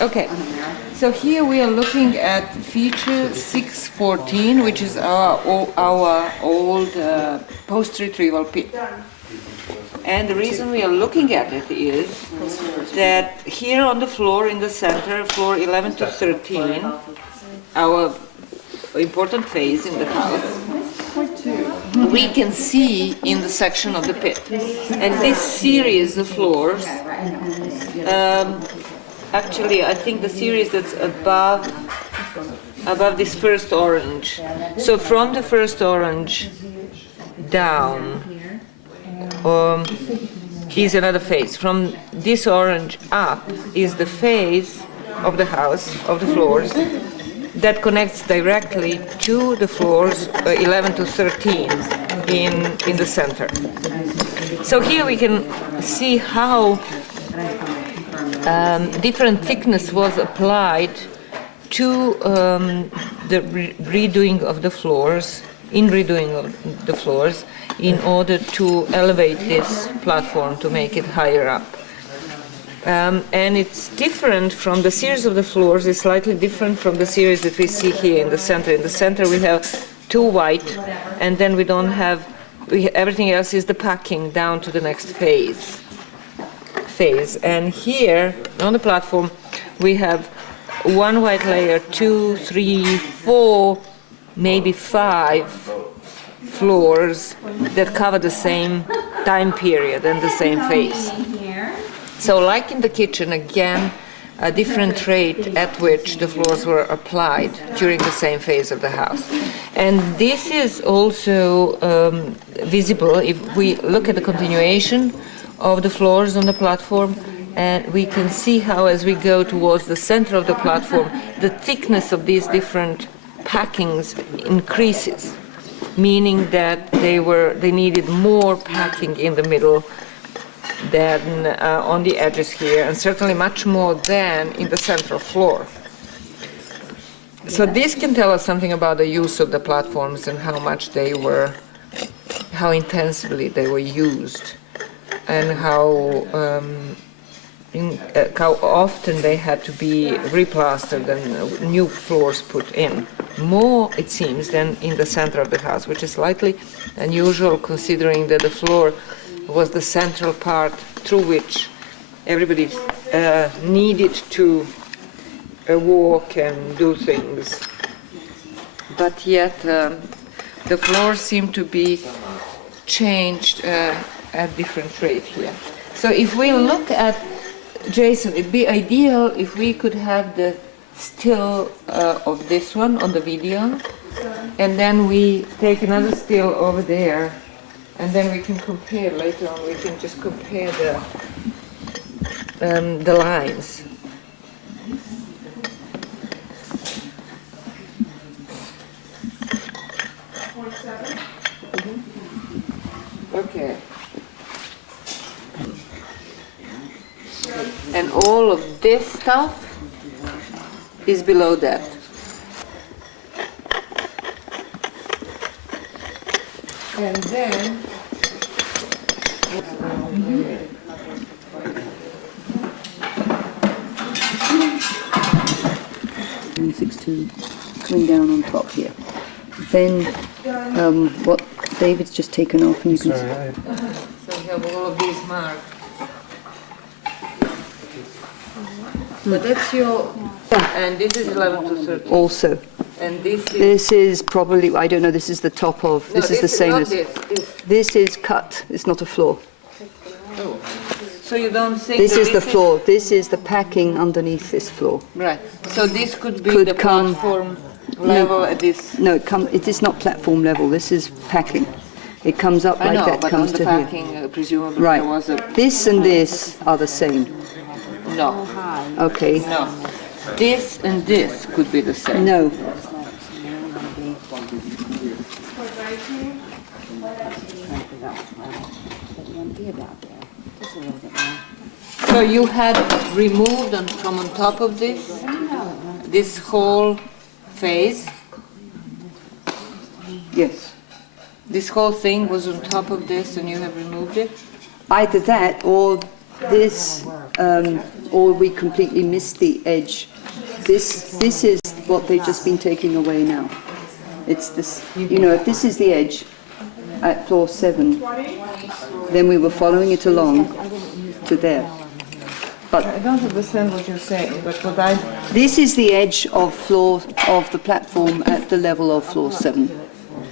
Okay, so here we are looking at feature 614, which is our old post-retrieval pit. And the reason we are looking at it is that here on the floor in the center, floor 11 to 13, our important phase in the house, we can see in the section of the pit. And this series of floors, actually, I think the series that's above this first orange. So from the first orange down is another phase. From this orange up is the phase of the house, of the floors, that connects directly to the floors 11 to 13 in the center. So here we can see how different thickness was applied to the redoing of the floors, in order to elevate this platform to make it higher up. And it's different from the series of the floors, it's slightly different from the series that we see here in the center. In the center we have two white, and then we don't have, everything else is the packing down to the next phase. And here on the platform we have one white layer, 2, 3, 4, maybe 5 floors that cover the same time period and the same phase. So like in the kitchen, again, a different rate at which the floors were applied during the same phase of the house. And this is also visible if we look at the continuation of the floors on the platform, and we can see how as we go towards the center of the platform, the thickness of these different packings increases, meaning that they needed more packing in the middle than on the edges here, and certainly much more than in the central floor. So this can tell us something about the use of the platforms and how much they were, how intensively they were used, and how often they had to be replastered and new floors put in. More, it seems, than in the center of the house, which is slightly unusual considering that the floor was the central part through which everybody needed to walk and do things. But yet the floors seem to be changed at different rate here. So if we look at, Jason, it'd be ideal if we could have the still of this one on the video, and then we take another still over there, and then we can compare later on. We can just compare the lines. Okay. And all of this stuff is below that. And then 162 coming down on top here. Then what David's just taken off, and you can so you have all of these marked. But that's your, and this is 11 to 13. also. And this is probably, I don't know, this is the top of, no, this is the same not as, this. this is cut, it's not a floor. Oh. So you don't think This that is the floor, this is the packing underneath this floor. Right. So this could be the platform level at this. No, it is not platform level, this is packing. It comes up like that, but comes on the to packing, here. presumably Right. there was a. This and this are the same. No. Okay. No. This and this could be the same. No. So you had removed from on top of this whole phase? Yes. This whole thing was on top of this and you have removed it? Either that or this, or we completely missed the edge. This is what they've just been taking away now. It's this, you know, if this is the edge at floor 7, then we were following it along to there. But I don't understand what you're saying, but what this is the edge of the platform at the level of floor 7,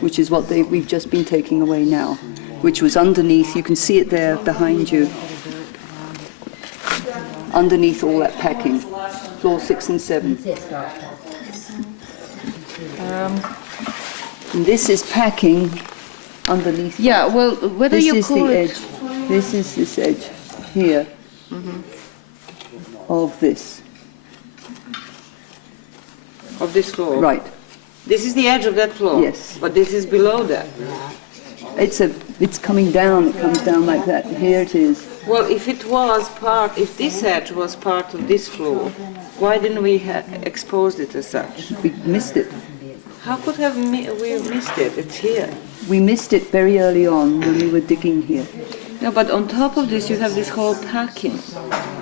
which is what we've just been taking away now, which was underneath. You can see it there behind you, underneath all that packing, floor 6 and 7. And this is packing underneath. Yeah, well, whether This you is call the it... edge. This is this edge here of this. Of this floor. Right. This is the edge of that floor. Yes. But this is below that. It's coming down. It comes down like that. Here it is. Well, if this edge was part of this floor, why didn't we expose it as such? We missed it. How could we missed it? It's here. We missed it very early on when we were digging here. No, but on top of this, you have this whole packing,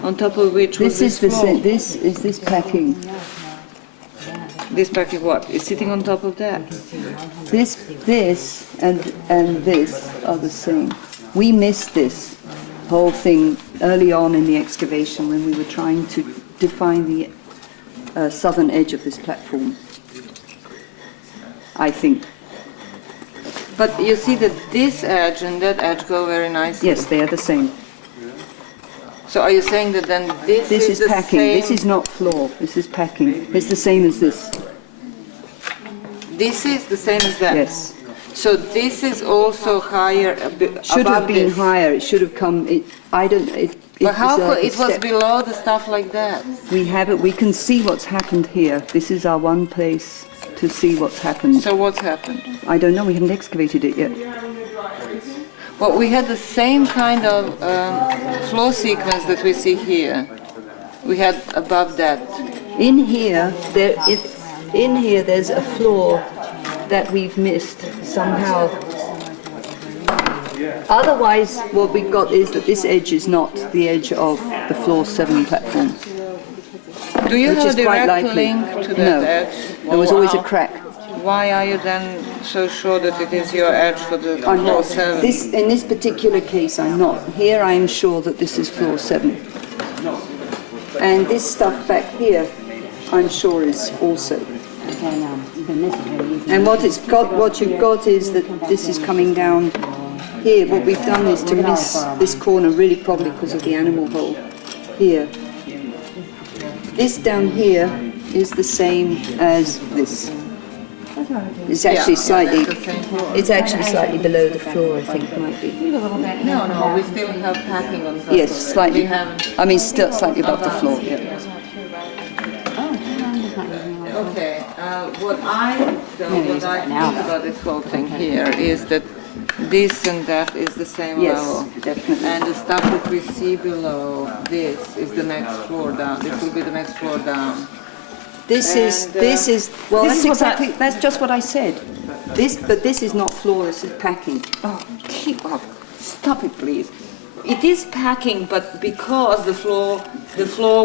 on top of which was This this floor. is this packing. This packing what? Is sitting on top of that. This and this are the same. We missed this whole thing early on in the excavation when we were trying to define the southern edge of this platform, I think. But you see that this edge and that edge go very nicely. Yes, they are the same. So are you saying that then this This is the packing. same? This is not floor. This is packing. It's the same as this. This is the same as that? Yes. So this is also higher, Should above have been this. higher. It should have come. But how could it was step. below the stuff like that? We have it. We can see what's happened here. This is our one place to see what's happened. So what's happened? I don't know. We haven't excavated it yet. Well, we had the same kind of flow sequence that we see here. We had above that. In here, there's a floor that we've missed somehow. Otherwise, what we've got is that this edge is not the edge of the floor 7 platform. Do you Which have is a quite direct likely. link to that No. edge? There was always a crack. Why are you then so sure that it is your edge for the I'm floor not. 7? In this particular case, I'm not. Here, I am sure that this is floor 7. And this stuff back here, I'm sure is also. And what you've got is that this is coming down here. What we've done is to miss this corner, really probably because of the animal hole here. This down here is the same as this. It's actually it's actually slightly below the floor, I think, might be. No, we still have packing on top Yes, of it. slightly. We haven't. I mean, still slightly above the floor, yeah. Okay, what I think about this whole thing here is that this and that is the same Yes, level. definitely. And the stuff that we see below this is the next floor down. This will be the next floor down. This is, well, this is that's just what I said. But this is not floor, this is packing. Oh, keep up. Stop it, please. It is packing, but because the floor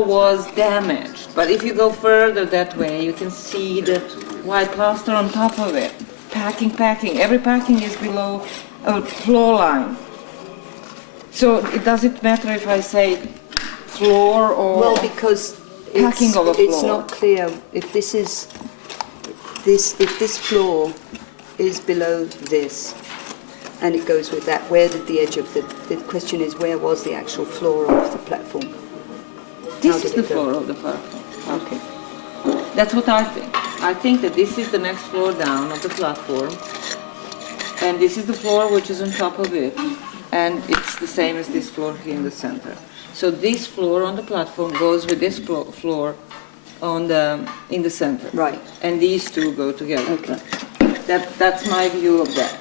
was damaged. But if you go further that way, you can see the white plaster on top of it. Packing. Every packing is below a floor line. So does it matter if I say floor or Well, because packing of a floor? it's not clear if if this floor is below this, and it goes with that, where did the edge of the question is, where was the actual floor of the platform? This is the floor of the platform. Okay. That's what I think. I think that this is the next floor down of the platform, and this is the floor which is on top of it, and it's the same as this floor here in the center. So this floor on the platform goes with this floor in the center. Right. And these two go together. Okay. That's my view of that.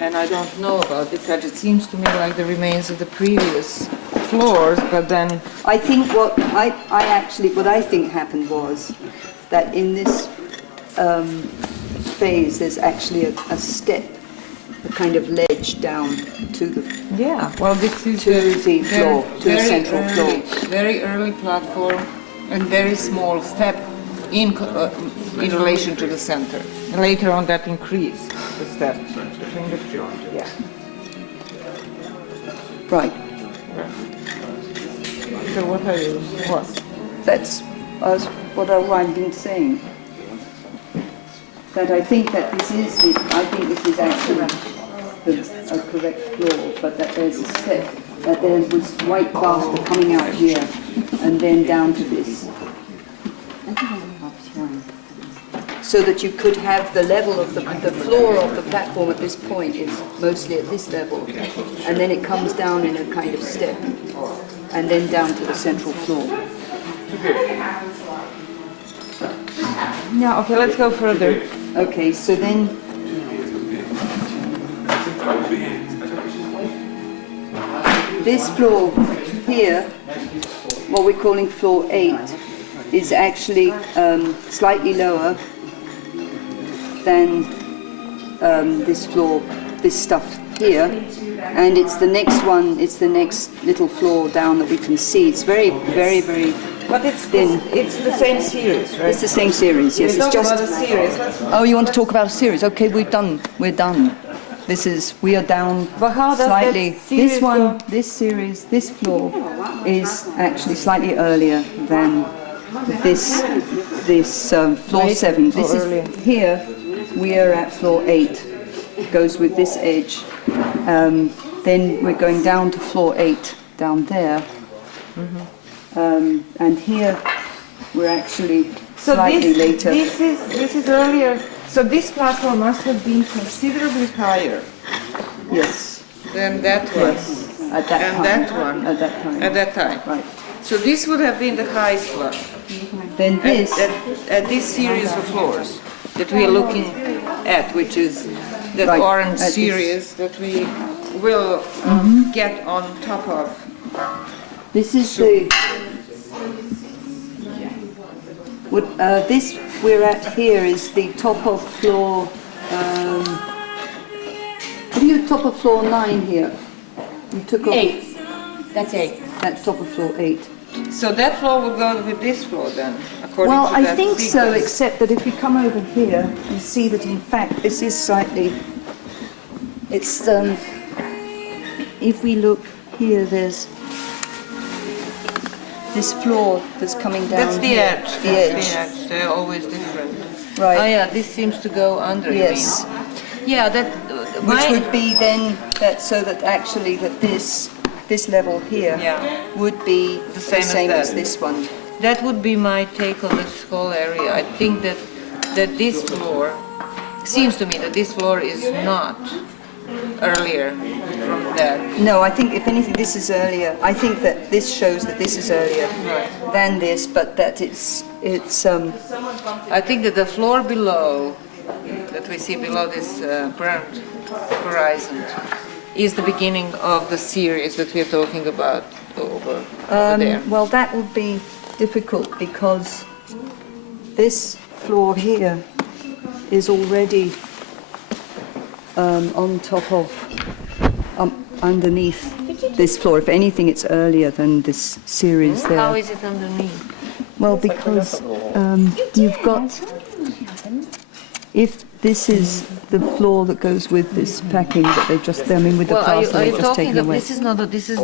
And I don't know about this edge. It seems to me like the remains of the previous floors, but then I think what I think happened was that in this phase there's actually a step a kind of ledge down to the Yeah, well, this is to the floor, to the very central floor. Very early platform and very small step in relation to the center. And later on, that increased the step between the two. Yeah. Right. So what are you? What? That's what I've been saying. That I think that this is actually a correct floor, but that there's a step, that there was white plaster coming out here and then down to this. So that you could have the level of the floor of the platform at this point is mostly at this level, and then it comes down in a kind of step, and then down to the central floor. Yeah, okay, let's go further. Okay, so then this floor here, what we're calling floor 8, is actually slightly lower than this floor, this stuff here, and it's the next one, it's the next little floor down that we can see. It's very, very, very But it's thin. It's the same series, right? It's the same series, yes. We're It's talking just. about a series. Oh, you want to talk about a series? Okay, we're done. We're done. We are down But how does slightly. that series This one, go? this series, this floor is actually slightly earlier than this floor 7. This is here. We are at floor 8. Goes with this edge. Then we're going down to floor 8 down there. And here we're actually slightly later. This is earlier. So this platform must have been considerably higher Yes. than that one. Yes. At that And time. that one. At that time. At that time. Right. So this would have been the highest one. Then this. At this series of floors that we are looking at, which is that Right, orange at this. series that we will get on top of. This is the. This we're at here is the top of floor. What are you top of floor 9 here? You took off. 8. That's 8. That's top of floor 8. So that floor would go with this floor then, according Well, to I that think so, sequence. except that if you come over here, you see that in fact this is slightly. It's if we look here, there's this floor that's coming down. That's the here. edge. The That's edge. the edge. They're always different. Right. Oh yeah, this seems to go under. you Yes. mean. Yeah, that. Which would be then that so that actually that this level here Yeah. would be The same as as that. this one. That would be my take on this whole area. I think that this floor seems to me that this floor is not earlier from that. No, I think if anything this is earlier. I think that this shows that this is earlier than this, but that it's I think that the floor below, that we see below this burnt horizon, is the beginning of the series that we're talking about over there. well that would be difficult because this floor here is already on top of underneath this floor. If anything, it's earlier than this series there. How is it underneath? Well, because you've got, if this is the floor that goes with this packing that they just, I mean, with the Well, plaster are they've you just talking taken of away. this is not this is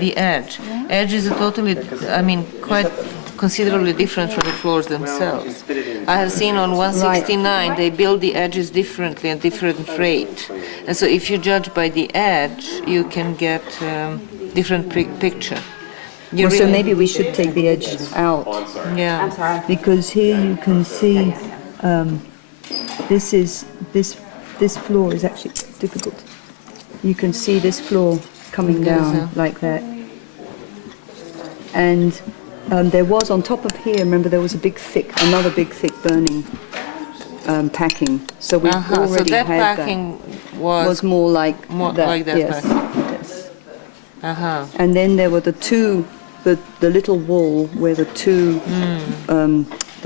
the edge. Edge is a totally, I mean, quite considerably different from the floors themselves. I have seen on 169 they build the edges differently at different rate, and so if you judge by the edge, you can get different picture. You Well, so really- maybe we should take the edge out, yeah. because here you can see this floor is actually difficult. You can see this floor coming down like that. And there was on top of here, remember there was another big thick burning packing. So we've So already that had packing that. Was more like more that. like that yes. packing. Yes. And then there were the little wall where the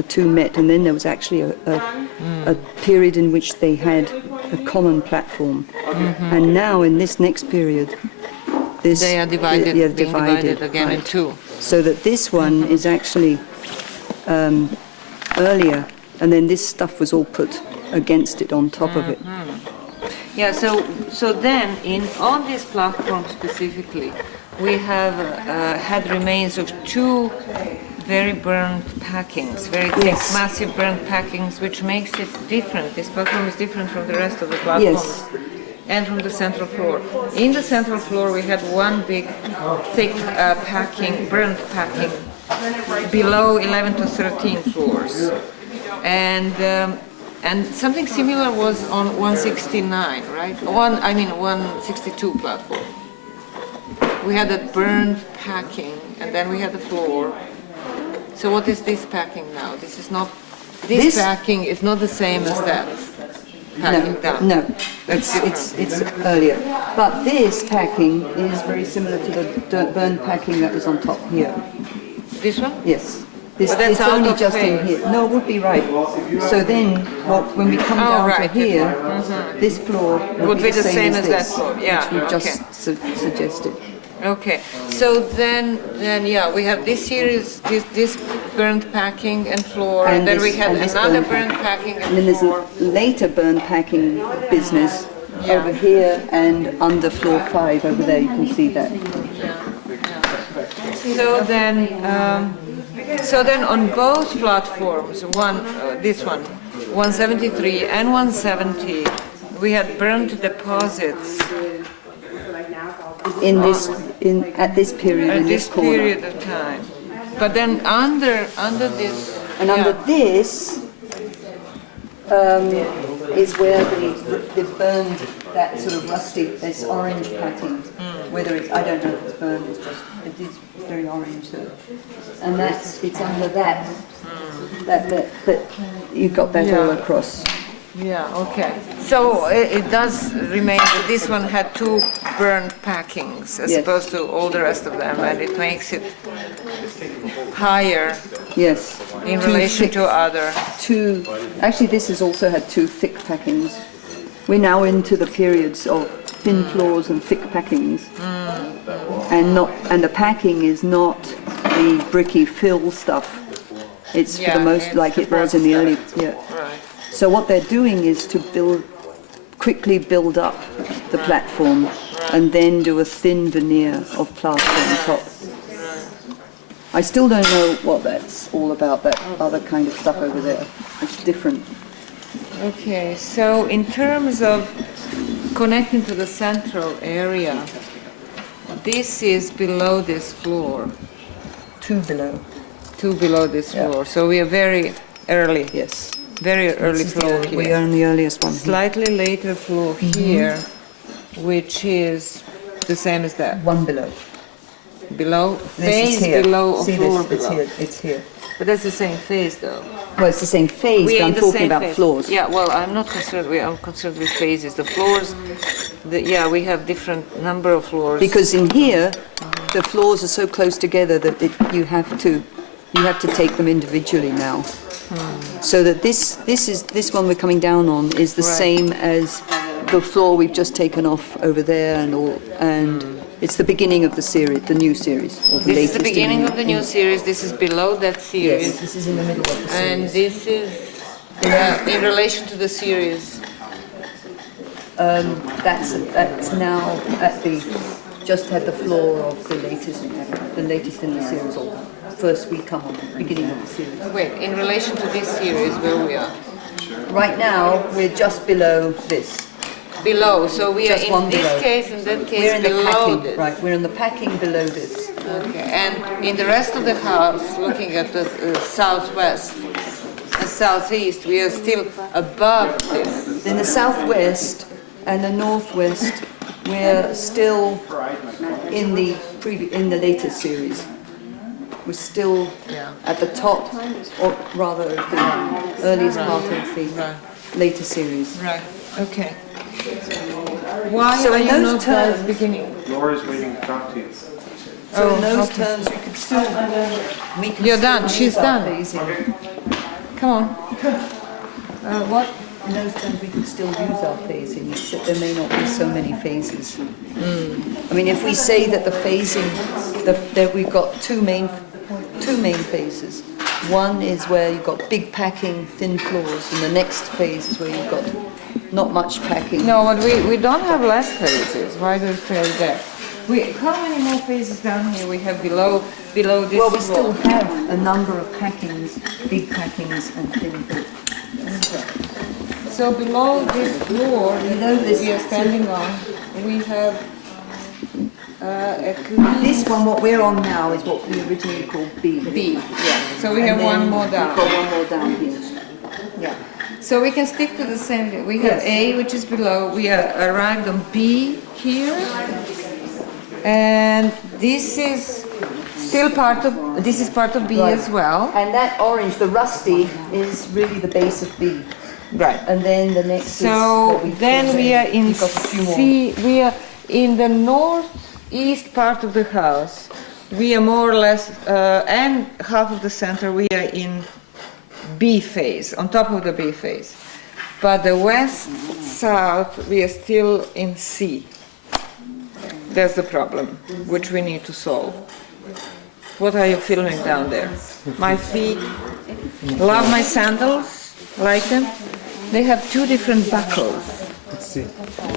the two met, and then there was actually a period in which they had a common platform. And now in this next period, they are divided, they are being divided again right. in two. So that this one is actually earlier, and then this stuff was all put against it on top of it. Yeah, so then on this platform specifically, we have had remains of two very burnt packings, very thick, Yes. massive burnt packings, which makes it different. This platform is different from the rest of the platform. Yes. And from the central floor. In the central floor, we had one big, thick packing, burnt packing, below 11 to 13 floors, and something similar was on 169, right? 162 platform. We had a burnt packing, and then we had the floor. So what is this packing now? This is not. This packing is not the same as that. No, it's earlier. But this packing is very similar to the burnt packing that was on top here. This one? Yes. This, But that's it's out only of just in phase. here. No, it would be right. So then, when we come down right. to here, this floor would be the same as that this, floor. Yeah, which we've okay. just suggested. Okay, so then yeah, we have this series, this burnt packing and floor, and then we have another burnt packing And then and there's floor. a later burnt packing business Yeah. over here and under floor 5 over there. You can see that. So then on both platforms, this one, 173 and 170, we had burnt deposits At this period at in this this corner. period of time. But then under this, And under this is where the burned, that sort of rusty, this orange packing, whether it's, I don't know if it's burned, it is very orange though. And it's under that you've got that all across. yeah, okay. So it does remain that this one had two burned packings as Yes. opposed to all the rest of them, and it makes it higher Yes. in Two relation thick- to other. Actually this has also had two thick packings. We're now into the periods of thin floors and thick packings. And the packing is not the bricky fill stuff. It's for the most it's like the it was in the early Right. So what they're doing is to quickly build up the platform and then do a thin veneer of plaster on top. I still don't know what that's all about, that other kind of stuff over there. It's different. Okay, so in terms of connecting to the central area, this is below this floor, Two below. two below this Yeah. floor. So we are very early, Yes. very early floor We here. are on the earliest one. Slightly later floor here, which is the same as that. One below. Below, This is phase here. below or See floor this? It's below. here. It's here. But that's the same phase though. Well, it's the same phase, We but are I'm in the talking same about phase. floors. Yeah, well, I'm not concerned. I'm concerned with phases. The floors, we have different number of floors. Because in here, the floors are so close together that you have to take them individually now. So that this one we're coming down on is the Right. same as the floor we've just taken off over there and it's the beginning of the series, the new series. Or This is latest the beginning in- of the new series. This is below that series. Yes, this is in the middle of the And series. this is in relation to the series. That's now at just had the floor of the latest in the series, or first we come on, beginning of the series. Wait, in relation to this series where we are? Right now, we're just below this. Below, so we are Just one in this below. case, in that case, We're in the below packing, this. right, we're in the packing below this. Okay, and in the rest of the house, looking at the southwest and southeast, we are still above this. In the southwest and the northwest, we're still in the latest series. We're still at the top, or rather the earliest part of the later series. Right, okay. Why So are in you those not terms- beginning? Laura's waiting to talk to you. So in those terms, we could still... You're done, she's start done. phasing. Come on. What? In those times we could still use our phasing, except there may not be so many phases. I mean, if we say that the phasing, that we've got two main phases. One is where you've got big packing, thin floors, and the next phase is where you've got not much packing. No, but we don't have less phases. Why do we say that? How many more phases down here we have below this Well, we floor? still have a number of packings, big packings and thin floors. So below this floor we are standing on, we have at least This one, what we're on now, is what we originally called B. B. Yeah. So we have And then one more down. We've got one more down here. Yeah. So we can stick to the same. We have A, which is below. We arrived on B here, and this is still part of. This is part of B as well. And that orange, the rusty, is really the base of B. Right. And then the next is So what we then call we A. are in We've got a few more. C. We are in the northeast part of the house. We are more or less, and half of the center. We are in B phase, on top of the B phase. But the west, south, we are still in C. That's the problem, which we need to solve. What are you filming down there? My feet. Love my sandals. Like them. They have two different buckles. Let's see.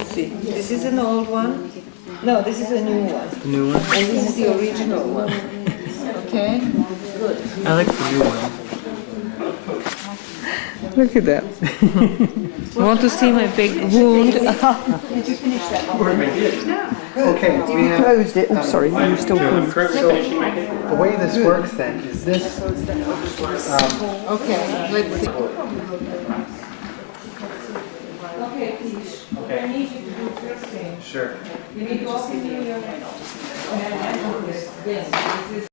See, this is an old one. No, this is a new one. New one? And this is the original one. Okay? Good. I like the new one. Look at that. Want to see my big wound? Did you finish that one? Okay, we have. Closed it. Oh, sorry, you're still filming. So the way this works then is this. Okay, let's see. Okay. I need you to do first thing. Sure. You need to open your bin. This is